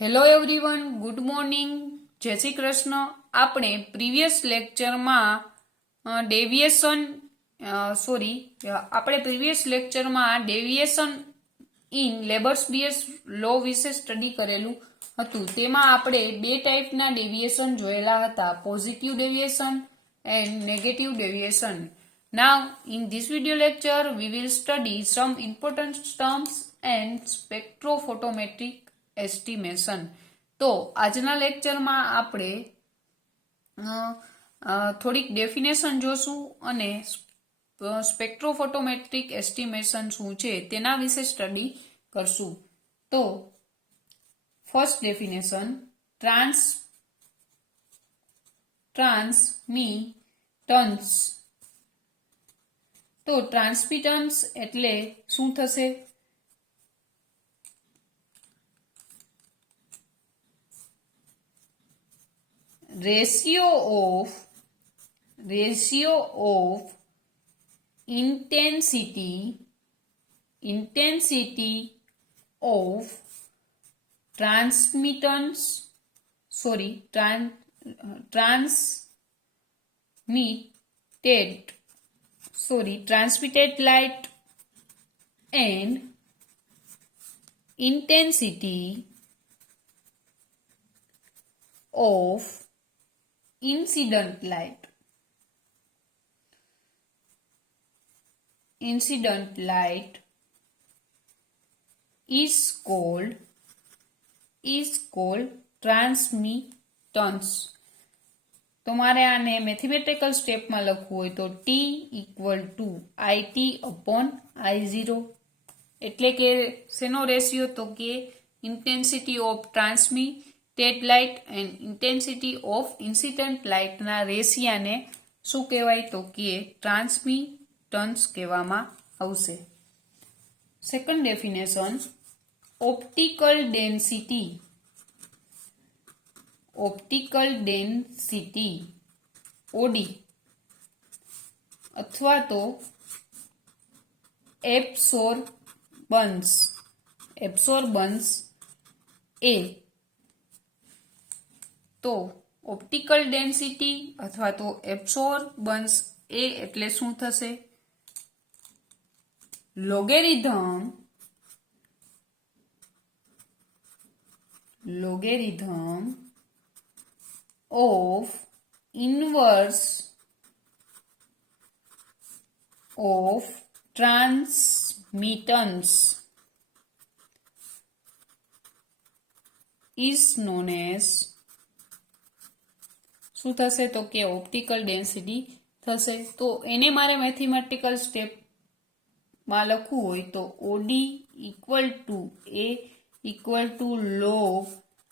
Hello everyone, good morning, જય શ્રી કૃષ્ણ. આપણે previous લેક્ચરમાં ડેવિએશન ઇન લેબર્સ-બિયર્સ લો વિશે સ્ટડી કરેલું હતું. તેમાં આપણે બે ટાઈપના ડેવિએશન જોયેલા હતા, positive deviation and negative deviation. Now, in this video lecture, we will study some important terms and spectrophotometric estimation. તો આજના લેક્ચરમાં આપણે થોડીક ડેફિનેશન જોશું અને સ્પેક્ટ્રોફોટોમેટ્રિક એસ્ટિમેશન શું છે તેના વિશે સ્ટડી કરશું. તો ફર્સ્ટ ડેફિનેશન, ટ્રાન્સમિટન્સ. તો ટ્રાન્સમિટન્સ એટલે શું થશે? ratio of intensity of transmitted light and intensity of incident light is called transmittance. તો મારે આને મેથેમેટિકલ સ્ટેપમાં લખવું હોય તો T equal to IT upon I0, એટલે કે શેનો રેશિયો? તો કે intensity of transmitted light and intensity of incident લાઇટના રેશિયાને શું કહેવાય? તો કે ટ્રાન્સમિટન્સ કહેવામાં આવશે. Second definition, optical density OD અથવા તો એબ્સોર્બન્સ A. તો ઓપ્ટિકલ ડેન્સિટી અથવા તો એબ્સોર્બન્સ A એટલે શું થશે? Logarithm of inverse of transmittance is known as શું થશે? તો કે ઓપ્ટિકલ ડેન્સિટી થશે. તો એને મારે મેથેમેટિકલ સ્ટેપમાં લખવું હોય તો OD equal to A equal to log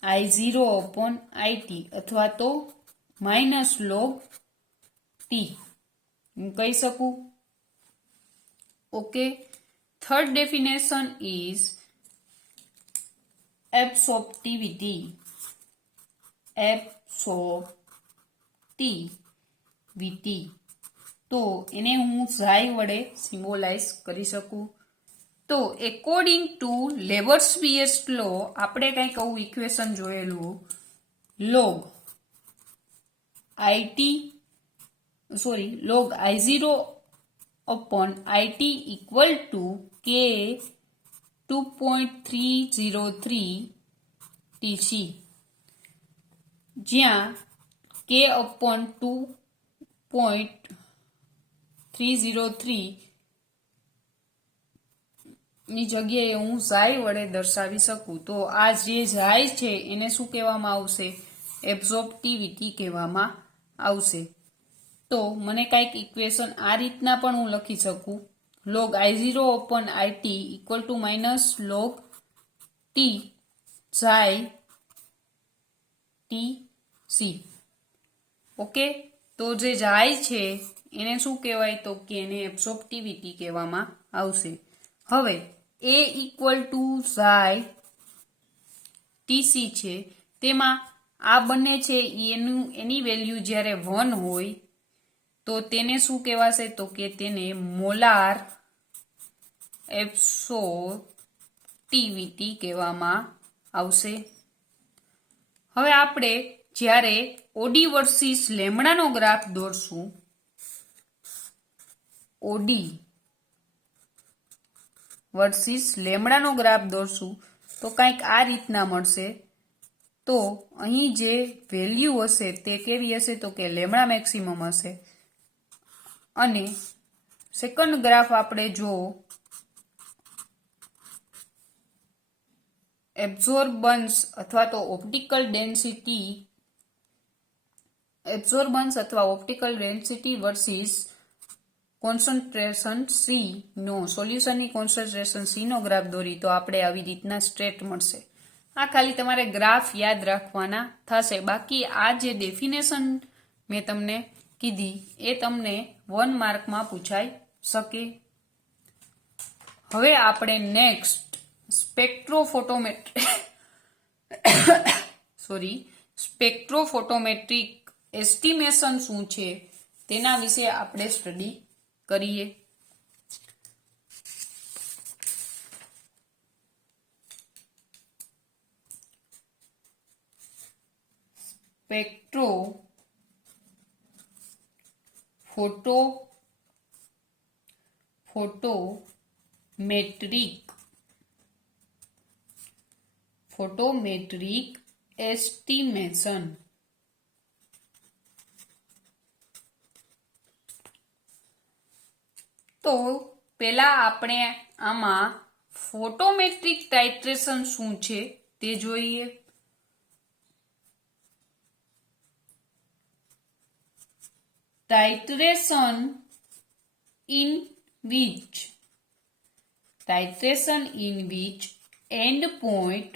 I0 upon IT અથવા તો માઇનસ log T હું કહી શકું. Okay. Third definition is absorptivity. તો એને હું ઝાઈ વડે સિમ્બોલાઇઝ કરી શકું. તો એકોર્ડિંગ ટુ લેબર્સ-બિયર્સ લો આપણે કંઈક આવું ઇક્વેશન જોયેલું, log I0 upon IT equal to K 2.303 TC, જ્યાં K upon 2.303 ની જગ્યાએ હું ઝાઈ વડે દર્શાવી શકું. તો આ જે ઝાઈ છે એને શું કહેવામાં આવશે? એબ્સોર્પ્ટિવિટી કહેવામાં આવશે. તો મને કાંઈક ઇક્વેશન આ રીતના પણ હું લખી શકું, log I0 upon IT equal to minus log T ઝાઈ TC. Okay. તો જે ઝાઈ છે એને શું કહેવાય? તો કે એને એબ્સોર્પ્ટિવિટી કહેવામાં આવશે. હવે A equal to ઝાઈ TC છે, તેમાં આ બંને છે એની વેલ્યુ જ્યારે 1 હોય તો તેને શું કહેવાશે? તો કે તેને મોલાર એબ્સોર્પ્ટિવિટી કહેવામાં આવશે. હવે આપણે જ્યારે ઓડી વર્સિસ લેમડાનો ગ્રાફ દોરશું, ઓડી વર્સિસ લેમડાનો ગ્રાફ દોરશું તો કંઈક આ રીતના મળશે. તો અહીં જે વેલ્યુ હશે તે કેવી હશે તો કે લેમડા મેક્સિમમ હશે. અને સેકન્ડ ગ્રાફ આપણે જો એબ્ઝોર્બન્સ અથવા તો optical density versus concentration C નો સોલ્યુશનની કોન્સન્ટ્રેશન સી નો ગ્રાફ દોરી તો આપણે આવી રીતના સ્ટ્રેટ મળશે. આ ખાલી તમારે ગ્રાફ યાદ રાખવાના થશે. બાકી આ જે ડેફિનેશન મેં તમને કીધી એ તમને 1 માર્કમાં પૂછાઈ શકે. હવે આપણે નેક્સ્ટ સ્પેક્ટ્રોફોટોમેટ્રિક એસ્ટિમેશન શું છે તેના વિશે આપણે સ્ટડી કરીએ. ફોટોમેટ્રિક એસ્ટિમેશન. તો પહેલા આપણે આમાં ફોટોમેટ્રિક ટાઇટ્રેશન શું છે તે જોઈએ. Titration in which endpoint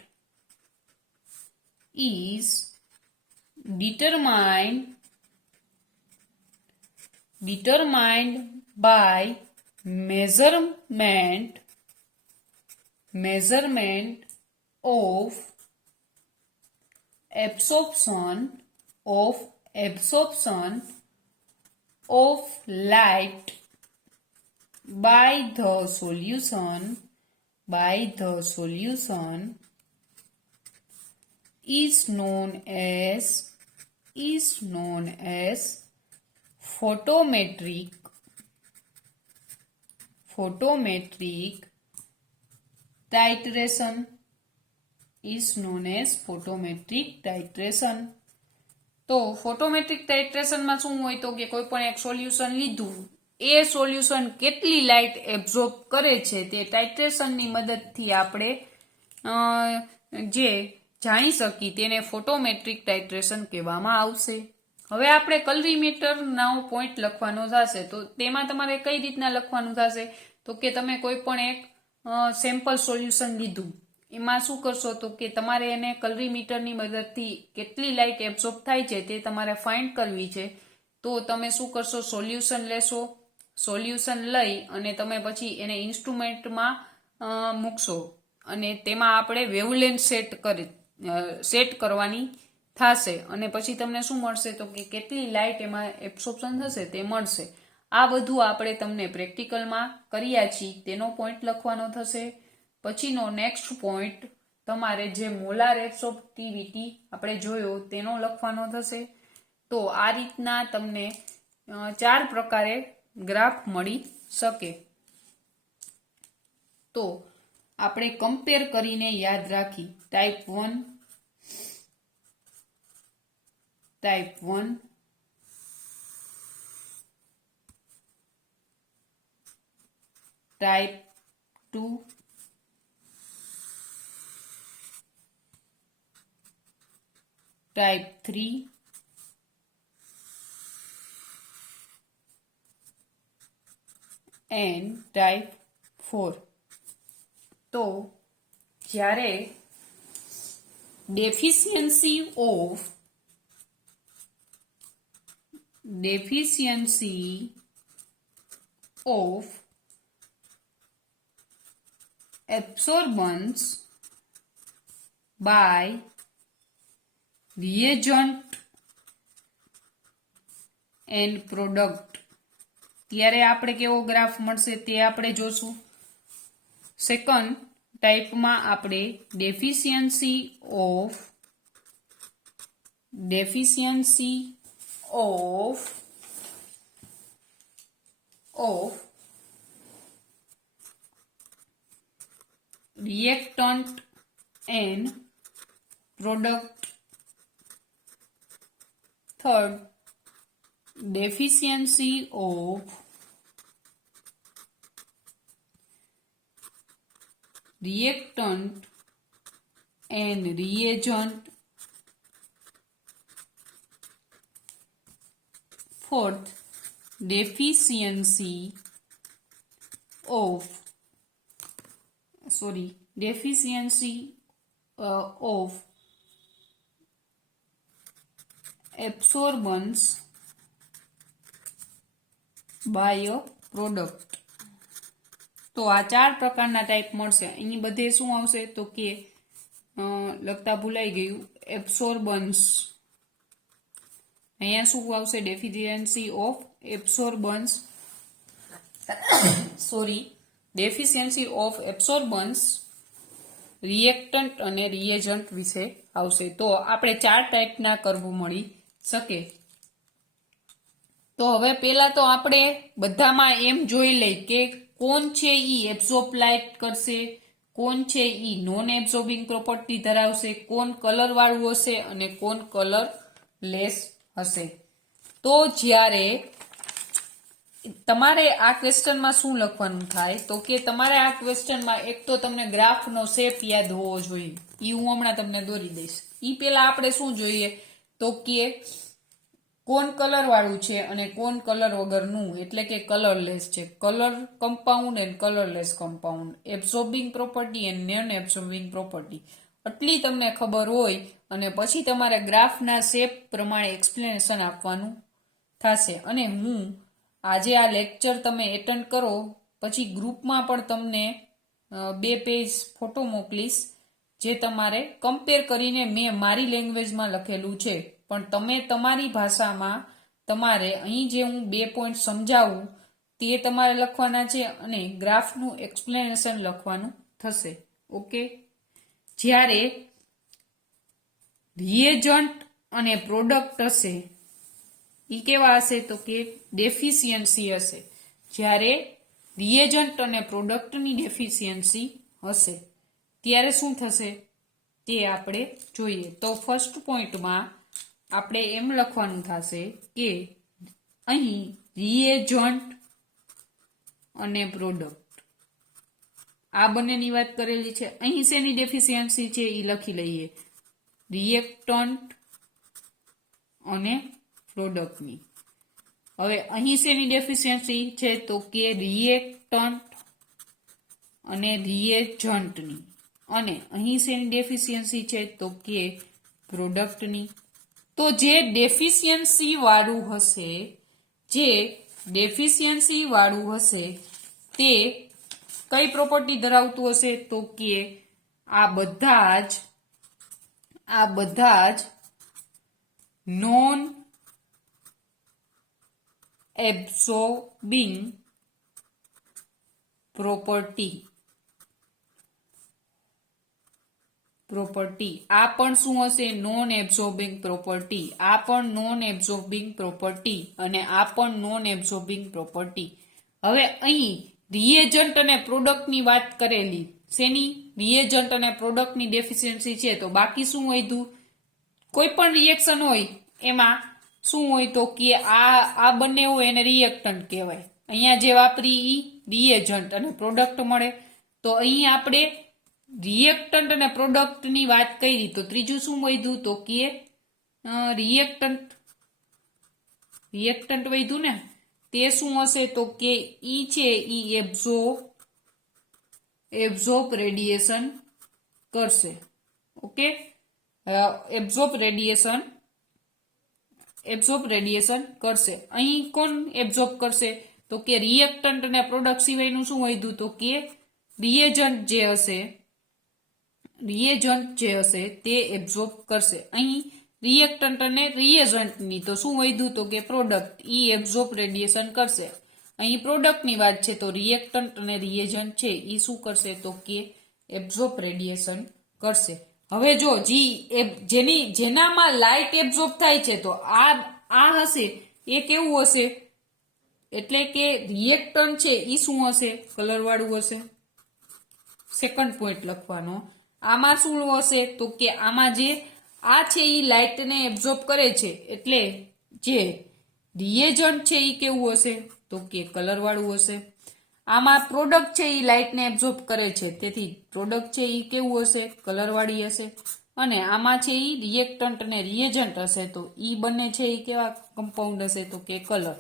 is determined by measurement of absorption of light by the solution is known as photometric titration. તો ફોટોમેટ્રિક ટાઇટ્રેશનમાં શું હોય તો કે કોઈ પણ એક સોલ્યુશન લીધું, એ સોલ્યુશન કેટલી લાઇટ એબ્ઝોર્બ કરે છે તે ટાઇટ્રેશનની મદદથી આપણે જે જાણી શકીએ તેને ફોટોમેટ્રિક ટાઇટ્રેશન કહેવામાં આવશે. હવે આપણે કલરીમીટરનો પોઈન્ટ લખવાનો થશે તો તેમાં તમારે કઈ રીતના લખવાનું થશે તો કે તમે કોઈ પણ એક સેમ્પલ સોલ્યુશન લીધું, એમાં શું કરશો તો કે તમારે એને કલરીમીટરની મદદથી કેટલી લાઇટ એબ્ઝોર્બ થાય છે તે તમારે ફાઇન્ડ કરવી છે. તો તમે શું કરશો, સોલ્યુશન લેશો, સોલ્યુશન લઈ અને તમે પછી એને ઇન્સ્ટ્રુમેન્ટમાં મૂકશો અને તેમાં આપણે વેવલેન્થ સેટ કરવાની થશે અને પછી તમને શું મળશે તો કે કેટલી લાઇટ એમાં એબ્સોર્પ્શન થશે તે મળશે. આ બધું આપણે તમને પ્રેક્ટિકલમાં કર્યા છીએ તેનો પોઈન્ટ લખવાનો થશે. પછીનો નેક્સ્ટ પોઈન્ટ તમારે જે મોલાર એબ્સોર્પ્ટિવિટી આપણે જોયો તેનો લખવાનો થશે. તો આ રીતના તમને 4 પ્રકારે ગ્રાફ મળી શકે. તો આપણે કમ્પેર કરીને યાદ રાખી. Type 1, type 1, type 2, type 3, and type 4. તો જ્યારે deficiency of absorbance by reagent and product, ત્યારે આપણે કેવો ગ્રાફ મળશે તે આપણે જોશું. સેકન્ડ ટાઈપમાં આપણે deficiency of deficiency of reactant and product. Third, deficiency of reactant and reagent. Fourth, deficiency of absorbance by a product. તો આ ચાર પ્રકારના ટાઈપ મળશે. એની બધે શું આવશે તો કે લખતા ભૂલાઈ ગયું, એબ્સોર્બન્સ. અહીંયા શું આવશે? Deficiency of absorbance deficiency of absorbance, reactant અને રિએજન્ટ વિશે આવશે. તો આપણે ચાર ટાઈપના કરવું મળી શકે. તો હવે પહેલા તો આપણે બધામાં એમ જોઈ લઈ કે કોણ છે ઈ એબ્સોર્બ લાઇટ કરશે, કોણ છે ઈ નોન એબ્સોર્બિંગ પ્રોપર્ટી ધરાવશે, કોણ કલર વાળું હશે અને કોણ કલર લેસ હશે. તો જ્યારે તમારે આ ક્વેશ્ચનમાં શું લખવાનું થાય તો કે તમારે આ ક્વેશ્ચનમાં એક તો તમને ગ્રાફનો શેપ યાદ હોવો જોઈએ. ઈ હું હમણાં તમને દોરી દઈશ. ઈ પહેલા આપણે શું જોઈએ તો કે કોણ કલર વાળું છે અને કોણ કલર વગરનું, એટલે કે કલરલેસ છે. Colour compound and colourless compound, absorbing property and non absorbing property, આટલી તમને ખબર હોય અને પછી તમારે ગ્રાફના શેપ પ્રમાણે એક્સપ્લેનેશન આપવાનું થશે. અને હું આજે આ લેક્ચર તમે એટેન્ડ કરો પછી ગ્રુપમાં પણ તમને 2 પેજ ફોટો મોકલીશ, જે તમારે કમ્પેર કરીને મેં મારી લેંગ્વેજમાં લખેલું છે, પણ તમે તમારી ભાષામાં તમારે અહીં જે હું 2 પોઈન્ટ સમજાવું તે તમારે લખવાના છે અને ગ્રાફનું એક્સપ્લેનેશન લખવાનું થશે. ઓકે. જ્યારે રિએજન્ટ અને પ્રોડક્ટ હશે એ કેવા હશે તો કે ડેફિશિયન્સી હશે. જ્યારે રિએજન્ટ અને પ્રોડક્ટની ડેફિશિયન્સી હશે ત્યારે શું થશે તે આપણે જોઈએ. તો ફર્સ્ટ પોઈન્ટમાં આપણે એમ લખવાનું થશે કે અહીં રિએજન્ટ અને પ્રોડક્ટ આ બંનેની વાત કરેલી છે. અહીં શેની ડેફિશિયન્સી છે એ લખી લઈએ, રિએક્ટન્ટ અને પ્રોડક્ટની. હવે અહીં શેની ડેફિશિયન્સી છે તો કે રિએક્ટન્ટ અને રિએજન્ટની. અને અહીં શેની ડેફિશિયન્સી છે તો કે પ્રોડક્ટની. તો જે ડેફિશિયન્સી વાળું હશે તે કઈ પ્રોપર્ટી ધરાવતું હશે તો કે આ બધા જ નોન એબ્સોર્બિંગ પ્રોપર્ટી. આ પણ શું હશે? Non absorbing property. આ પણ નોન એબ્સોર્બિંગ પ્રોપર્ટી અને આ પણ નોન એબ્સોર્બિંગ પ્રોપર્ટી. હવે અહીં રિએજન્ટ અને પ્રોડક્ટની વાત કરેલી, શેની? રિએજન્ટ અને પ્રોડક્ટની ડેફિશિયન્સી છે. તો બાકી શું વધ્યું? કોઈ પણ રિએક્શન હોય એમાં શું હોય તો કે આ બંને હોય એને રિએક્ટન્ટ કહેવાય. અહીંયા જે વાપરી ઈ રિએજન્ટ અને પ્રોડક્ટ મળે. તો અહીં આપણે રિએક્ટન્ટ અને પ્રોડક્ટની વાત કરી. તો ત્રીજું શું વધ્યું તો કે રિએક્ટન્ટ વધ્યું ને. તે શું હશે તો કે ઈ છે ઈ એબ્સોર્બ રેડિયેશન કરશે. ઓકે. એબ્સોર્બ રેડિયેશન કરશે. અહીં કોણ એબ્સોર્બ કરશે તો કે રિએક્ટન્ટ અને પ્રોડક્ટ સિવાયનું શું વધ્યું તો કે રિએજન્ટ જે હશે તે એબ્સોર્બ કરશે. અહીં રિએક્ટન્ટ અને રિએજન્ટની તો શું વધ્યું તો કે પ્રોડક્ટ ઈ એબ્સોર્બ રેડિયેશન કરશે. અહીં પ્રોડક્ટની વાત છે તો રિએક્ટન્ટ અને રિએજન્ટ છે ઈ શું કરશે તો કે એબ્સોર્બ રેડિયેશન કરશે. હવે જો જેનામાં લાઇટ એબ્ઝોર્બ થાય છે તો આ હશે એ કેવું હશે, એટલે કે રિએક્ટન્ટ છે એ શું હશે, કલર વાળું હશે. સેકન્ડ પોઈન્ટ લખવાનો. આમાં શું હશે તો કે આમાં જે આ છે એ લાઇટને એબ્ઝોર્બ કરે છે, એટલે જે રિએજન્ટ છે એ કેવું હશે તો કે કલર વાળું હશે. આમાં પ્રોડક્ટ છે એ લાઇટને એબ્ઝોર્બ કરે છે, તેથી પ્રોડક્ટ છે એ કેવું હશે, કલર વાળી હશે. અને આમાં છે એ રિએક્ટન્ટ અને રિએજન્ટ હશે, તો ઈ બંને છે એ કેવા કમ્પાઉન્ડ હશે તો કે કલર.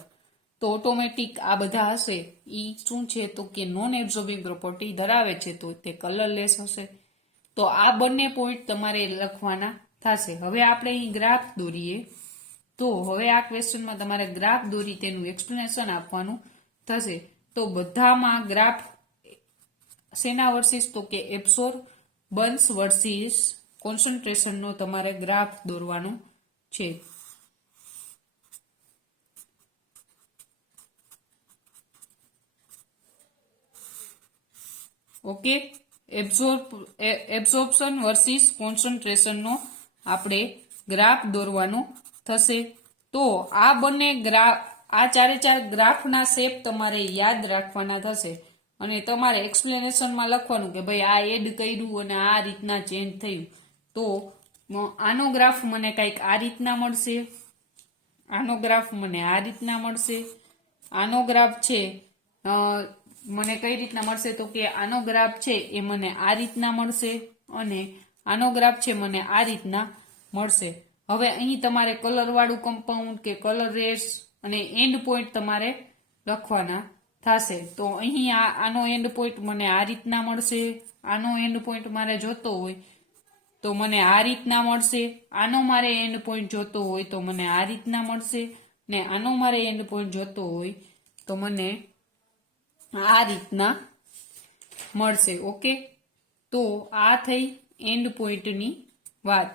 તો ઓટોમેટિક આ બધા હશે ઈ શું છે તો કે નોન એબ્ઝોર્બિંગ પ્રોપર્ટી ધરાવે છે, તો તે કલરલેસ હશે. તો આ બંને પોઈન્ટ તમારે લખવાના થશે. હવે આપણે અહીં ગ્રાફ દોરીએ, તો હવે આ ક્વેશ્ચનમાં તમારે ગ્રાફ દોરી તેનું એક્સપ્લેનેશન આપવાનું થશે. તો બધામાં ગ્રાફ શેના વર્સિસ તો કે એબ્સોર્બન્સ વર્સિસ કોન્સન્ટ્રેશનનો તમારે ગ્રાફ દોરવાનો છે. ઓકે, એબ્સોર્પ્શન વર્સિસ કોન્સન્ટ્રેશનનો આપણે ગ્રાફ દોરવાનો થશે. તો આ બંને ગ્રાફ, આ ચારે ચાર ગ્રાફના શેપ તમારે યાદ રાખવાના થશે અને તમારે એક્સપ્લેનેશનમાં લખવાનું કે ભાઈ આ એડ કર્યું અને આ રીતના ચેન્જ થયું. તો આનો ગ્રાફ મને કંઈક આ રીતના મળશે, આનો ગ્રાફ મને આ રીતના મળશે, આનો ગ્રાફ છે મને કઈ રીતના મળશે તો કે આનો ગ્રાફ છે એ મને આ રીતના મળશે અને આનો ગ્રાફ છે મને આ રીતના મળશે. હવે અહીં તમારે કલર વાળું કમ્પાઉન્ડ કે કલર રેસ અને એન્ડ પોઈન્ટ તમારે લખવાના થશે. તો અહીં આનો એન્ડ પોઈન્ટ મને આ રીતના મળશે, આનો એન્ડ પોઈન્ટ મારે જોતો હોય તો મને આ રીતના મળશે, આનો મારે એન્ડ પોઈન્ટ જોતો હોય તો મને આ રીતના મળશે, ને આનો મારે એન્ડ પોઈન્ટ જોતો હોય તો મને આ રીતના મળશે. ઓકે, તો આ થઈ એન્ડ પોઈન્ટની વાત.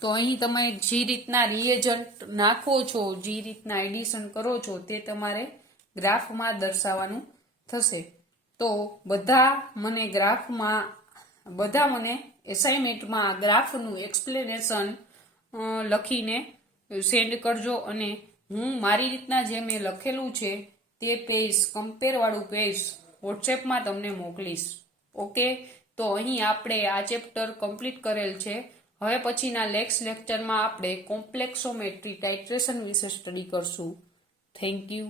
તો અહીં તમે જે રીતના રિએજન્ટ નાખો છો, જે રીતના એડિશન કરો છો તે તમારે ગ્રાફમાં દર્શાવવાનું થશે. તો બધા મને એસાઇનમેન્ટમાં ગ્રાફનું એક્સપ્લેનેશન લખીને સેન્ડ કરજો અને હું મારી રીતના જે મેં લખેલું છે તે પેજ, કમ્પેર વાળું પેજ વોટ્સએપમાં તમને મોકલીશ. ઓકે, તો અહીં આપણે આ ચેપ્ટર કમ્પ્લીટ કરેલ છે. હવે પછીના નેક્સ્ટ લેક્ચરમાં આપણે કોમ્પ્લેક્સોમેટ્રી ટાઇટ્રેશન વિશે સ્ટડી કરશું. Thank you.